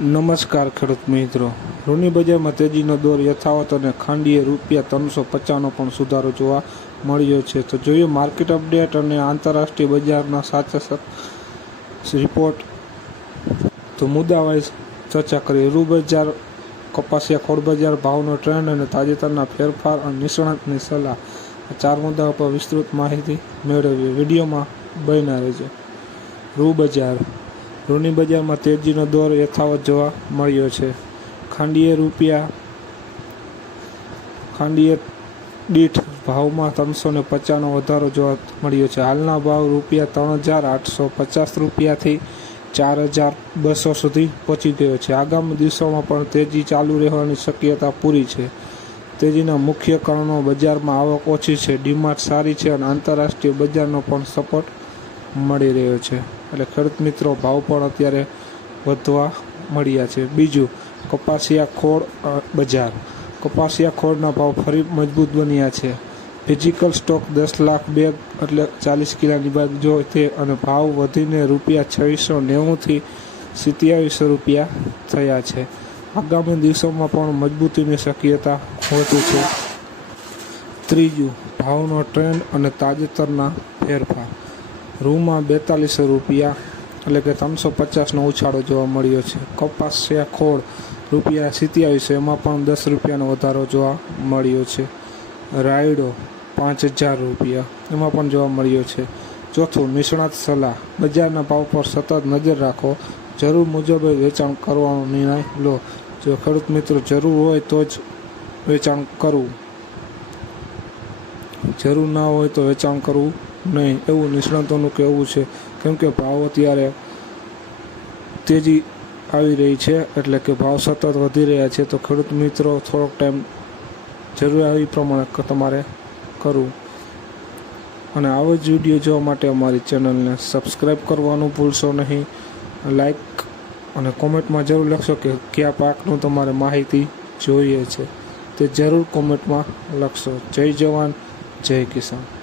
નમસ્કાર ખેડૂત મિત્રો, રૂની બજારમાં તેજીનો દોર યથાવત અને ખાંડીએ ₹350 પણ સુધારો જોવા મળ્યો છે. તો જોઈએ માર્કેટ અપડેટ અને આંતરરાષ્ટ્રીય બજારના સાચા રિપોર્ટ. તો મુદ્દાવાઇઝ ચર્ચા કરીએ. રૂ બજાર, કપાસિયા ખોળ બજાર, ભાવનો ટ્રેન્ડ અને તાજેતરના ફેરફાર અને નિષ્ણાતની સલાહ, આ 4 મુદ્દાઓ પર વિસ્તૃત માહિતી મેળવીએ. વિડીયોમાં બન્યા રહેજો. રૂ બજાર. રૂની બજારમાં તેજીનો દોર યથાવત જોવા મળ્યો છે. ખાંડીએ દીઠ ભાવમાં ₹350નો વધારો જોવા મળ્યો છે. હાલના ભાવ ₹3,850થી ₹4,200 સુધી પહોંચી ગયો છે. આગામી દિવસોમાં પણ તેજી ચાલુ રહેવાની શક્યતા પૂરી છે. તેજીના મુખ્ય કારણો: બજારમાં આવક ઓછી છે, ડિમાન્ડ સારી છે અને આંતરરાષ્ટ્રીય બજારનો પણ સપોર્ટ મળી રહ્યો છે. એટલે ખેડૂત મિત્રો, ભાવ પણ અત્યારે વધવા મળ્યા છે. બીજું, કપાસિયા ખોળ બજાર. કપાસિયા ખોળના ભાવ ફરી મજબૂત બન્યા છે. ફિઝિકલ સ્ટોક 10 લાખ બેગ એટલે 40 કિલોની બેગ જો તે અને ભાવ વધીને ₹690થી ₹2700 થયા છે. આગામી દિવસોમાં પણ મજબૂતીની શક્યતા વધુ છે. ત્રીજું, ભાવનો ટ્રેન્ડ અને તાજેતરના ફેરફાર. રૂમાં ₹42 એટલે કે 350નો ઉછાળો જોવા મળ્યો છે. કપાસિયા ખોળ ₹2700, એમાં પણ ₹10નો વધારો જોવા મળ્યો છે. રાયડો ₹5000, એમાં પણ જોવા મળ્યો છે. ચોથું, નિષ્ણાત સલાહ. બજારના ભાવ પર સતત નજર રાખો, જરૂર મુજબ વેચાણ કરવાનો નિર્ણય લો. જો ખેડૂત મિત્રો, જરૂર હોય તો જ વેચાણ કરવું, જરૂર ના હોય તો વેચાણ કરવું નહીં, એવું નિષ્ણાતોનું કહેવું છે. કેમ કે ભાવ અત્યારે તેજી આવી રહી છે, એટલે કે ભાવ સતત વધી રહ્યા છે. તો ખેડૂત મિત્રો, થોડોક ટાઈમ જરૂરિયાત પ્રમાણે તમારે કરવું. અને આવો જ વિડીયો જોવા માટે અમારી ચેનલને સબસ્ક્રાઈબ કરવાનું ભૂલશો નહીં. લાઈક અને કોમેન્ટમાં જરૂર લખશો કે કયા પાકનું તમારે માહિતી જોઈએ છે, તે જરૂર કોમેન્ટમાં લખશો. જય જવાન, જય કિસાન.